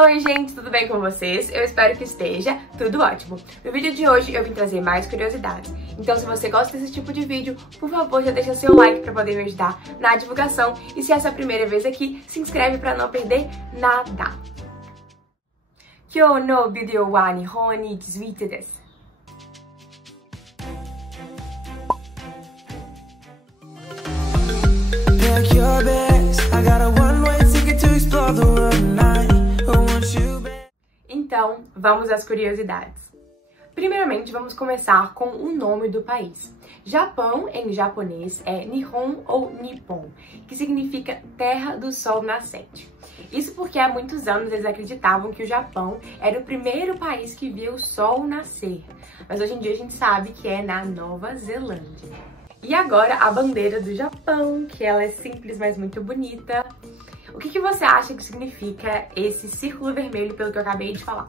Oi gente, tudo bem com vocês? Eu espero que esteja tudo ótimo. No vídeo de hoje eu vim trazer mais curiosidades. Então se você gosta desse tipo de vídeo, por favor já deixa seu like para poder me ajudar na divulgação. E se essa é a primeira vez aqui, se inscreve para não perder nada. Kyou no video wa Nihon ni tsuite desu. Então, vamos às curiosidades. Primeiramente, vamos começar com o nome do país. Japão, em japonês, é Nihon ou Nippon, que significa Terra do Sol Nascente. Isso porque há muitos anos eles acreditavam que o Japão era o primeiro país que via o Sol nascer. Mas hoje em dia a gente sabe que é na Nova Zelândia. E agora a bandeira do Japão, que ela é simples, mas muito bonita. O que você acha que significa esse círculo vermelho pelo que eu acabei de falar?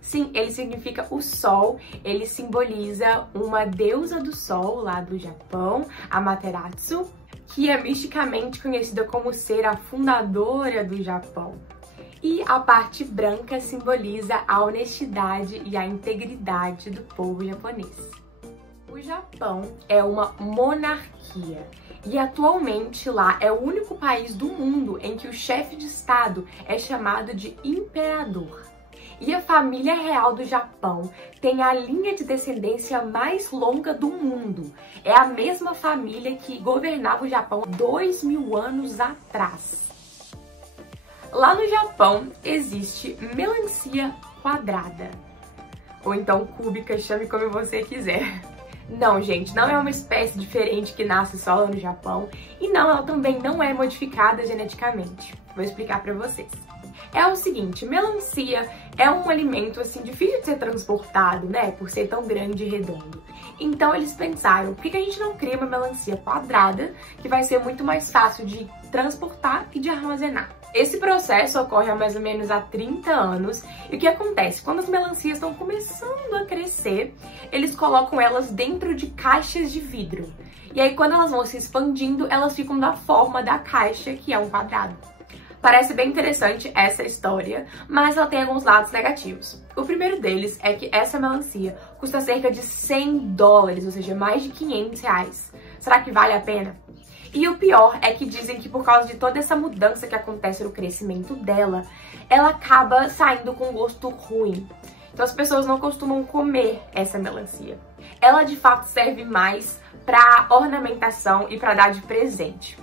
Sim, ele significa o Sol, ele simboliza uma deusa do Sol lá do Japão, Amaterasu, que é misticamente conhecida como ser a fundadora do Japão. E a parte branca simboliza a honestidade e a integridade do povo japonês. O Japão é uma monarquia e atualmente lá é o único país do mundo em que o chefe de estado é chamado de imperador. E a família real do Japão tem a linha de descendência mais longa do mundo. É a mesma família que governava o Japão 2000 anos atrás. Lá no Japão existe melancia quadrada, ou então cúbica, chame como você quiser. Não, gente, não é uma espécie diferente que nasce só lá no Japão e não, ela também não é modificada geneticamente. Vou explicar pra vocês. É o seguinte, melancia é um alimento assim difícil de ser transportado, né, por ser tão grande e redondo. Então eles pensaram, por que a gente não cria uma melancia quadrada que vai ser muito mais fácil de transportar e de armazenar? Esse processo ocorre há mais ou menos há 30 anos e o que acontece? Quando as melancias estão começando a crescer, eles colocam elas dentro de caixas de vidro. E aí quando elas vão se expandindo, elas ficam da forma da caixa, que é um quadrado. Parece bem interessante essa história, mas ela tem alguns lados negativos. O primeiro deles é que essa melancia custa cerca de $100, ou seja, mais de R$500. Será que vale a pena? E o pior é que dizem que por causa de toda essa mudança que acontece no crescimento dela, ela acaba saindo com gosto ruim. Então as pessoas não costumam comer essa melancia. Ela de fato serve mais para ornamentação e para dar de presente.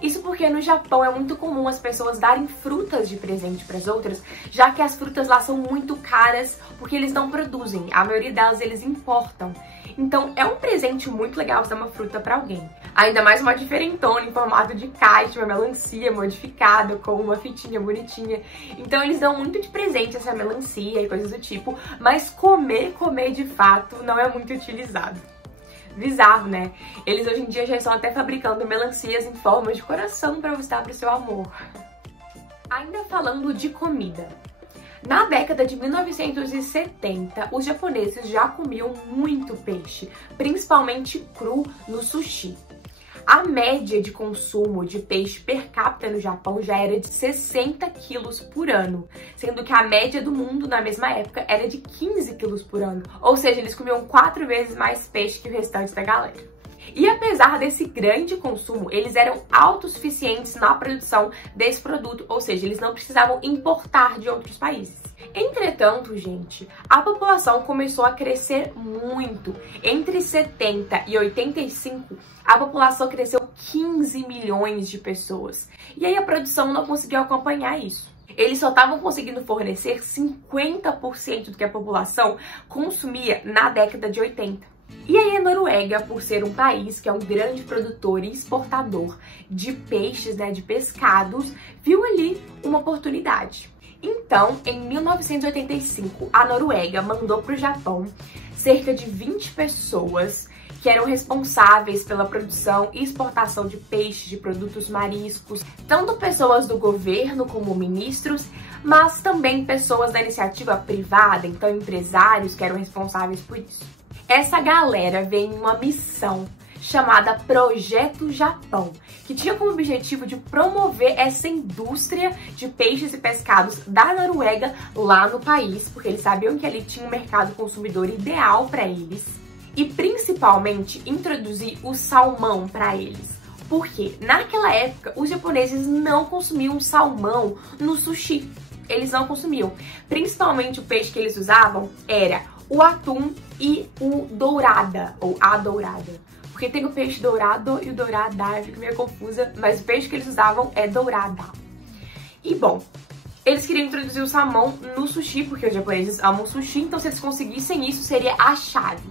Isso porque no Japão é muito comum as pessoas darem frutas de presente para as outras, já que as frutas lá são muito caras porque eles não produzem, a maioria delas eles importam. Então é um presente muito legal você dar uma fruta para alguém. Ainda mais uma diferentona em formato de caixa, uma melancia modificada com uma fitinha bonitinha. Então eles dão muito de presente essa melancia e coisas do tipo, mas comer de fato não é muito utilizado. Bizarro, né? Eles hoje em dia já estão até fabricando melancias em forma de coração para você dar pro seu amor. Ainda falando de comida. Na década de 1970, os japoneses já comiam muito peixe, principalmente cru no sushi. A média de consumo de peixe per capita no Japão já era de 60 quilos por ano, sendo que a média do mundo na mesma época era de 15 quilos por ano. Ou seja, eles comiam 4 vezes mais peixe que o restante da galera. E apesar desse grande consumo, eles eram autossuficientes na produção desse produto, ou seja, eles não precisavam importar de outros países. Entretanto, gente, a população começou a crescer muito. Entre 70 e 85, a população cresceu 15 milhões de pessoas. E aí a produção não conseguiu acompanhar isso. Eles só estavam conseguindo fornecer 50% do que a população consumia na década de 80. E aí a Noruega, por ser um país que é um grande produtor e exportador de peixes, né, de pescados, viu ali uma oportunidade. Então, em 1985, a Noruega mandou para o Japão cerca de 20 pessoas que eram responsáveis pela produção e exportação de peixes, de produtos mariscos, tanto pessoas do governo como ministros, mas também pessoas da iniciativa privada, então empresários que eram responsáveis por isso. Essa galera veio em uma missão chamada Projeto Japão, que tinha como objetivo de promover essa indústria de peixes e pescados da Noruega lá no país, porque eles sabiam que ali tinha um mercado consumidor ideal para eles, e principalmente introduzir o salmão para eles. Porque naquela época os japoneses não consumiam salmão no sushi. Eles não consumiam. Principalmente o peixe que eles usavam era o atum e o dourada, ou a dourada. Porque tem o peixe dourado e o dourada, eu fico meio confusa, mas o peixe que eles usavam é dourada. E bom, eles queriam introduzir o salmão no sushi, porque os japoneses amam sushi, então se eles conseguissem isso, seria a chave.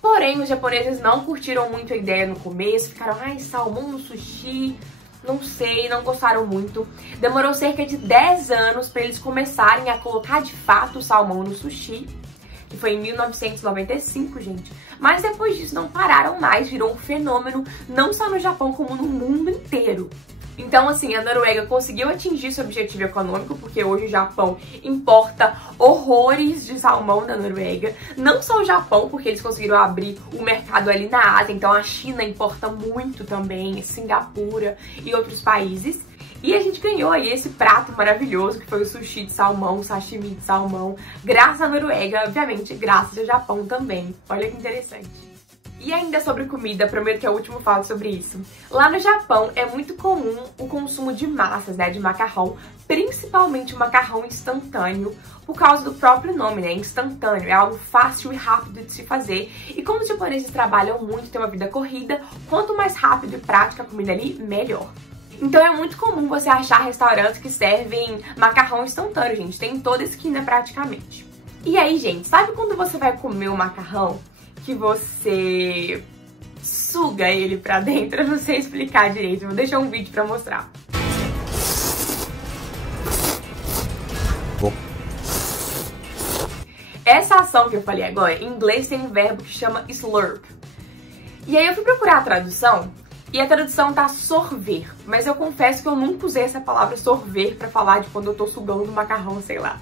Porém, os japoneses não curtiram muito a ideia no começo, ficaram, ai, salmão no sushi, não sei, não gostaram muito. Demorou cerca de 10 anos para eles começarem a colocar de fato o salmão no sushi, que foi em 1995, gente. Mas depois disso não pararam mais, virou um fenômeno não só no Japão, como no mundo inteiro. Então, assim, a Noruega conseguiu atingir seu objetivo econômico, porque hoje o Japão importa horrores de salmão da Noruega. Não só o Japão, porque eles conseguiram abrir o mercado ali na Ásia, então a China importa muito também, Singapura e outros países. E a gente ganhou aí esse prato maravilhoso, que foi o sushi de salmão, o sashimi de salmão, graças à Noruega, obviamente, graças ao Japão também. Olha que interessante. E ainda sobre comida, prometo que é o último falo sobre isso. Lá no Japão é muito comum o consumo de massas, né, de macarrão, principalmente o macarrão instantâneo, por causa do próprio nome, né, instantâneo, é algo fácil e rápido de se fazer. E como os japoneses trabalham muito, têm uma vida corrida, quanto mais rápido e prática a comida ali, melhor. Então é muito comum você achar restaurantes que servem macarrão instantâneo, gente, tem em toda esquina praticamente. E aí, gente, sabe quando você vai comer o macarrão que você suga ele pra dentro? Eu não sei explicar direito, vou deixar um vídeo pra mostrar. Essa ação que eu falei agora, em inglês tem um verbo que chama slurp. E aí eu fui procurar a tradução, e a tradução tá sorver, mas eu confesso que eu nunca usei essa palavra sorver pra falar de quando eu tô sugando o macarrão, sei lá.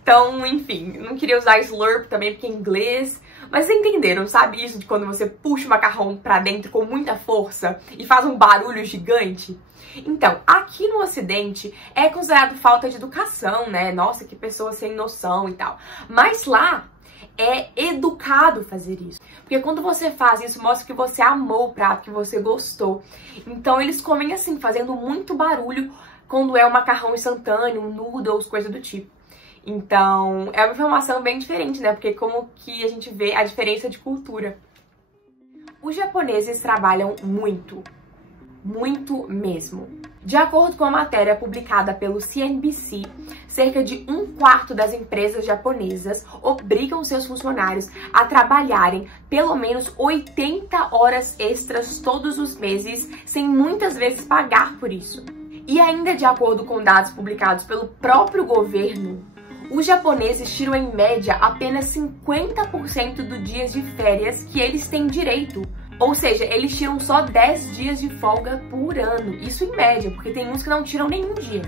Então, enfim, não queria usar slurp também porque é inglês. Mas entenderam, sabe isso de quando você puxa o macarrão pra dentro com muita força e faz um barulho gigante? Então, aqui no Ocidente é considerado falta de educação, né? Nossa, que pessoa sem noção e tal. Mas lá é educado fazer isso. Porque quando você faz isso, mostra que você amou o prato, que você gostou. Então eles comem assim, fazendo muito barulho quando é um macarrão instantâneo, um noodles, coisa do tipo. Então, é uma informação bem diferente, né? Porque como que a gente vê a diferença de cultura. Os japoneses trabalham muito. Muito mesmo. De acordo com a matéria publicada pelo CNBC, cerca de 1/4 das empresas japonesas obrigam seus funcionários a trabalharem pelo menos 80 horas extras todos os meses, sem muitas vezes pagar por isso. E ainda de acordo com dados publicados pelo próprio governo, os japoneses tiram em média apenas 50% dos dias de férias que eles têm direito. Ou seja, eles tiram só 10 dias de folga por ano. Isso em média, porque tem uns que não tiram nenhum dia.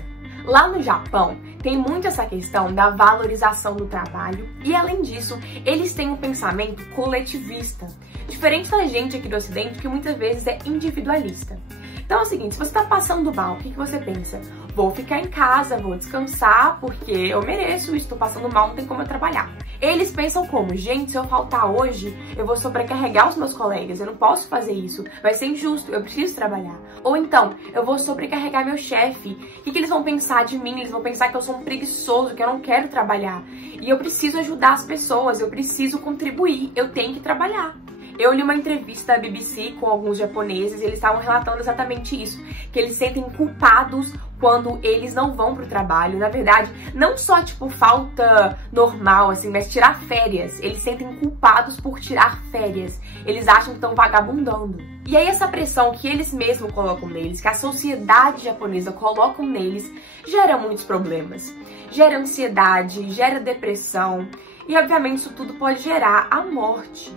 Lá no Japão, tem muito essa questão da valorização do trabalho e, além disso, eles têm um pensamento coletivista. Diferente da gente aqui do Ocidente, que muitas vezes é individualista. Então é o seguinte, se você tá passando mal, o que você pensa? Vou ficar em casa, vou descansar, porque eu mereço isso, tô passando mal, não tem como eu trabalhar. Eles pensam como? Gente, se eu faltar hoje, eu vou sobrecarregar os meus colegas, eu não posso fazer isso, vai ser injusto, eu preciso trabalhar. Ou então, eu vou sobrecarregar meu chefe, o que eles vão pensar de mim? Eles vão pensar que eu sou um preguiçoso, que eu não quero trabalhar. E eu preciso ajudar as pessoas, eu preciso contribuir, eu tenho que trabalhar. Eu li uma entrevista da BBC com alguns japoneses e eles estavam relatando exatamente isso, que eles sentem culpados quando eles não vão pro trabalho. Na verdade, não só, tipo, falta normal, assim, mas tirar férias. Eles sentem culpados por tirar férias. Eles acham que estão vagabundando. E aí essa pressão que eles mesmos colocam neles, que a sociedade japonesa coloca neles, gera muitos problemas. Gera ansiedade, gera depressão e, obviamente, isso tudo pode gerar a morte.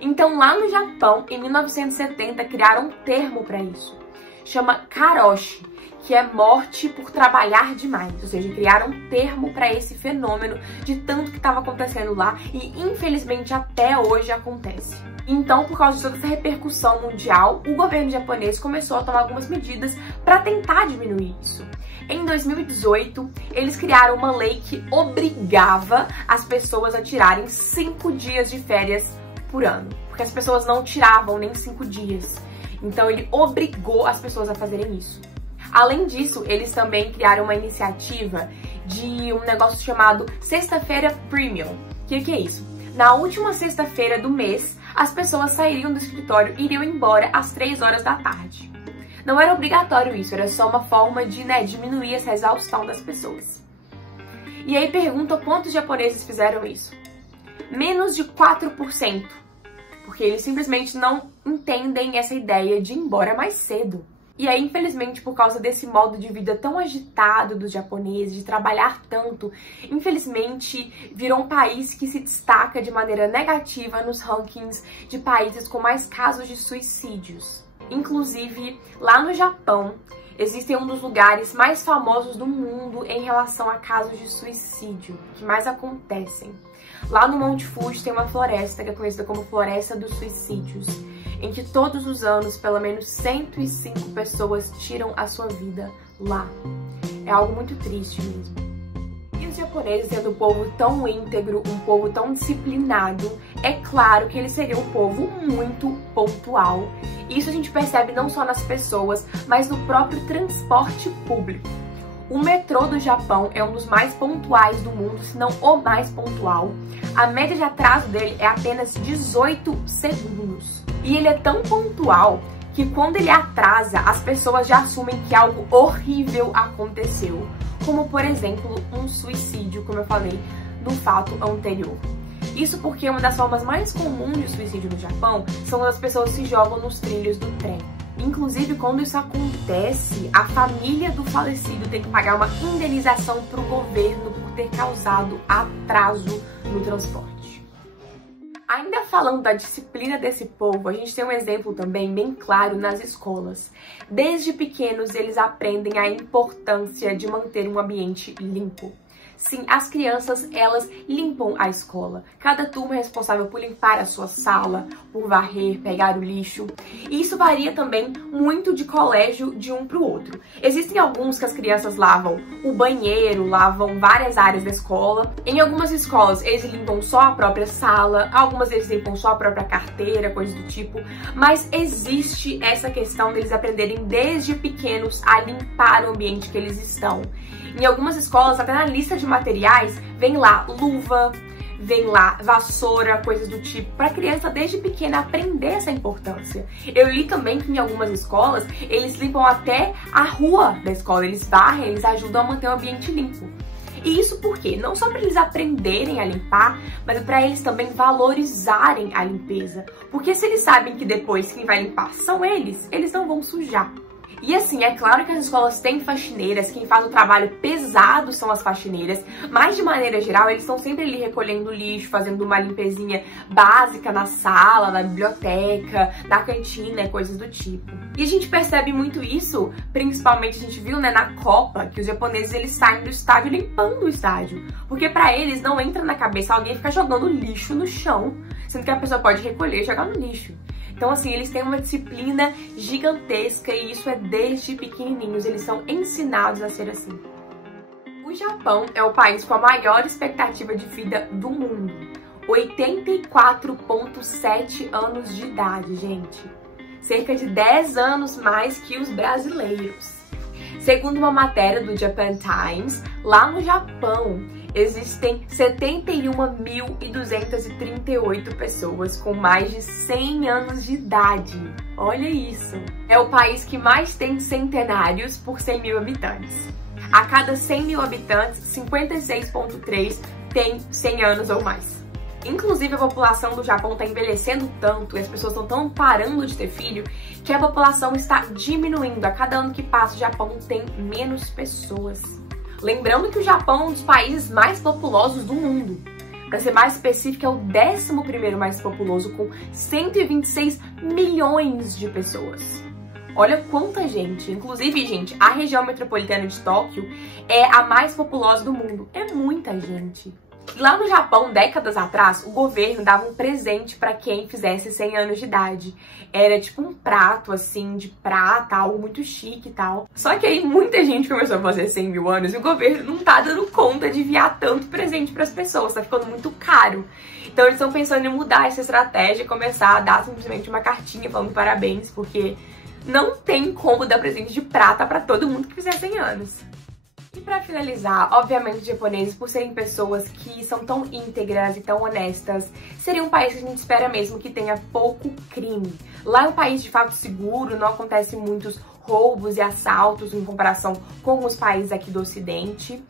Então, lá no Japão, em 1970, criaram um termo para isso. Chama karoshi, que é morte por trabalhar demais, ou seja, criaram um termo para esse fenômeno de tanto que estava acontecendo lá e infelizmente até hoje acontece. Então, por causa de toda essa repercussão mundial, o governo japonês começou a tomar algumas medidas para tentar diminuir isso. Em 2018, eles criaram uma lei que obrigava as pessoas a tirarem 5 dias de férias por ano, porque as pessoas não tiravam nem 5 dias. Então ele obrigou as pessoas a fazerem isso. Além disso, eles também criaram uma iniciativa de um negócio chamado Sexta-feira Premium. O que é isso? Na última sexta-feira do mês, as pessoas sairiam do escritório e iriam embora às 3 horas da tarde. Não era obrigatório isso, era só uma forma de diminuir essa exaustão das pessoas. E aí pergunta quantos japoneses fizeram isso? Menos de 4%, porque eles simplesmente não entendem essa ideia de ir embora mais cedo. E aí, infelizmente, por causa desse modo de vida tão agitado dos japoneses, de trabalhar tanto, infelizmente virou um país que se destaca de maneira negativa nos rankings de países com mais casos de suicídios. Inclusive, lá no Japão, existem um dos lugares mais famosos do mundo em relação a casos de suicídio, que mais acontecem. Lá no Monte Fuji tem uma floresta que é conhecida como Floresta dos Suicídios, em que todos os anos, pelo menos 105 pessoas tiram a sua vida lá. É algo muito triste mesmo. E os japoneses, sendo um povo tão íntegro, um povo tão disciplinado, é claro que eles seriam um povo muito pontual. Isso a gente percebe não só nas pessoas, mas no próprio transporte público. O metrô do Japão é um dos mais pontuais do mundo, se não o mais pontual. A média de atraso dele é apenas 18 segundos. E ele é tão pontual que quando ele atrasa, as pessoas já assumem que algo horrível aconteceu. Como, por exemplo, um suicídio, como eu falei no fato anterior. Isso porque uma das formas mais comuns de suicídio no Japão são quando as pessoas se jogam nos trilhos do trem. Inclusive, quando isso acontece, a família do falecido tem que pagar uma indenização para o governo por ter causado atraso no transporte. Ainda falando da disciplina desse povo, a gente tem um exemplo também bem claro nas escolas. Desde pequenos, eles aprendem a importância de manter um ambiente limpo. Sim, as crianças, elas limpam a escola. Cada turma é responsável por limpar a sua sala, por varrer, pegar o lixo. E isso varia também muito de colégio de um para o outro. Existem alguns que as crianças lavam o banheiro, lavam várias áreas da escola. Em algumas escolas, eles limpam só a própria sala, algumas eles limpam só a própria carteira, coisas do tipo. Mas existe essa questão deles aprenderem desde pequenos a limpar o ambiente que eles estão. Em algumas escolas, até na lista de materiais, vem lá luva, vem lá vassoura, coisas do tipo, para a criança desde pequena aprender essa importância. Eu li também que em algumas escolas, eles limpam até a rua da escola, eles varrem, eles ajudam a manter o ambiente limpo. E isso por quê? Não só para eles aprenderem a limpar, mas para eles também valorizarem a limpeza. Porque se eles sabem que depois quem vai limpar são eles não vão sujar. E assim, é claro que as escolas têm faxineiras, quem faz o trabalho pesado são as faxineiras, mas de maneira geral eles estão sempre ali recolhendo lixo, fazendo uma limpezinha básica na sala, na biblioteca, na cantina, coisas do tipo. E a gente percebe muito isso, principalmente a gente viu, na Copa, que os japoneses eles saem do estádio limpando o estádio, porque pra eles não entra na cabeça alguém ficar jogando lixo no chão, sendo que a pessoa pode recolher e jogar no lixo. Então, assim, eles têm uma disciplina gigantesca e isso é desde pequenininhos, eles são ensinados a ser assim. O Japão é o país com a maior expectativa de vida do mundo, 84,7 anos de idade, gente. Cerca de 10 anos mais que os brasileiros. Segundo uma matéria do Japan Times, lá no Japão, existem 71.238 pessoas com mais de 100 anos de idade. Olha isso! É o país que mais tem centenários por 100 mil habitantes. A cada 100 mil habitantes, 56,3 tem 100 anos ou mais. Inclusive, a população do Japão está envelhecendo tanto e as pessoas estão parando de ter filho que a população está diminuindo. A cada ano que passa, o Japão tem menos pessoas. Lembrando que o Japão é um dos países mais populosos do mundo. Para ser mais específico, é o 11º mais populoso, com 126 milhões de pessoas. Olha quanta gente. Inclusive, gente, a região metropolitana de Tóquio é a mais populosa do mundo. É muita gente. Lá no Japão, décadas atrás, o governo dava um presente pra quem fizesse 100 anos de idade. Era tipo um prato, assim, de prata, algo muito chique e tal. Só que aí muita gente começou a fazer 100 mil anos e o governo não tá dando conta de enviar tanto presente pras pessoas. Tá ficando muito caro. Então eles estão pensando em mudar essa estratégia e começar a dar simplesmente uma cartinha falando parabéns, porque não tem como dar presente de prata pra todo mundo que fizer 100 anos. E pra finalizar, obviamente os japoneses, por serem pessoas que são tão íntegras e tão honestas, seria um país que a gente espera mesmo que tenha pouco crime. Lá é um país de fato seguro, não acontecem muitos roubos e assaltos em comparação com os países aqui do Ocidente.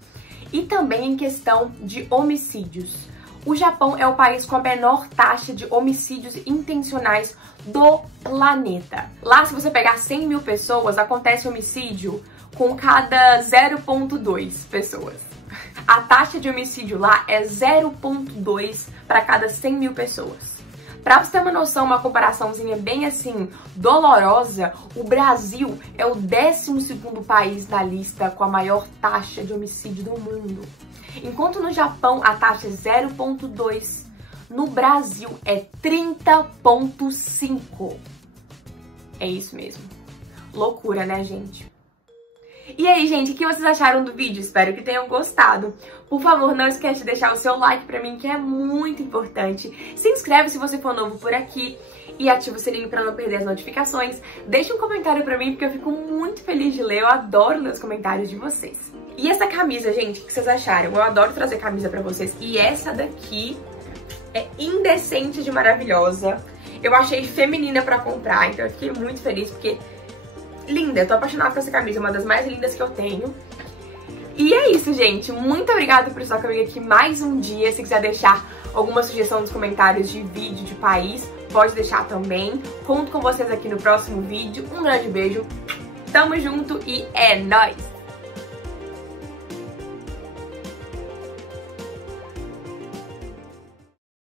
E também em questão de homicídios. O Japão é o país com a menor taxa de homicídios intencionais do planeta. Lá, se você pegar 100 mil pessoas, acontece homicídio com cada 0,2 pessoas. A taxa de homicídio lá é 0,2 para cada 100 mil pessoas. Pra você ter uma noção, uma comparaçãozinha bem assim, dolorosa, o Brasil é o 12º país da lista com a maior taxa de homicídio do mundo. Enquanto no Japão a taxa é 0,2, no Brasil é 30,5. É isso mesmo. Loucura, né, gente? E aí, gente, o que vocês acharam do vídeo? Espero que tenham gostado. Por favor, não esquece de deixar o seu like pra mim, que é muito importante. Se inscreve se você for novo por aqui e ativa o sininho pra não perder as notificações. Deixa um comentário pra mim, porque eu fico muito feliz de ler. Eu adoro ler os comentários de vocês. E essa camisa, gente, o que vocês acharam? Eu adoro trazer camisa pra vocês. E essa daqui é indecente de maravilhosa. Eu achei feminina pra comprar, então eu fiquei muito feliz, porque linda, eu tô apaixonada por essa camisa, uma das mais lindas que eu tenho. E é isso, gente. Muito obrigada por estar comigo aqui mais um dia. Se quiser deixar alguma sugestão nos comentários de vídeo, de país, pode deixar também. Conto com vocês aqui no próximo vídeo. Um grande beijo, tamo junto e é nóis!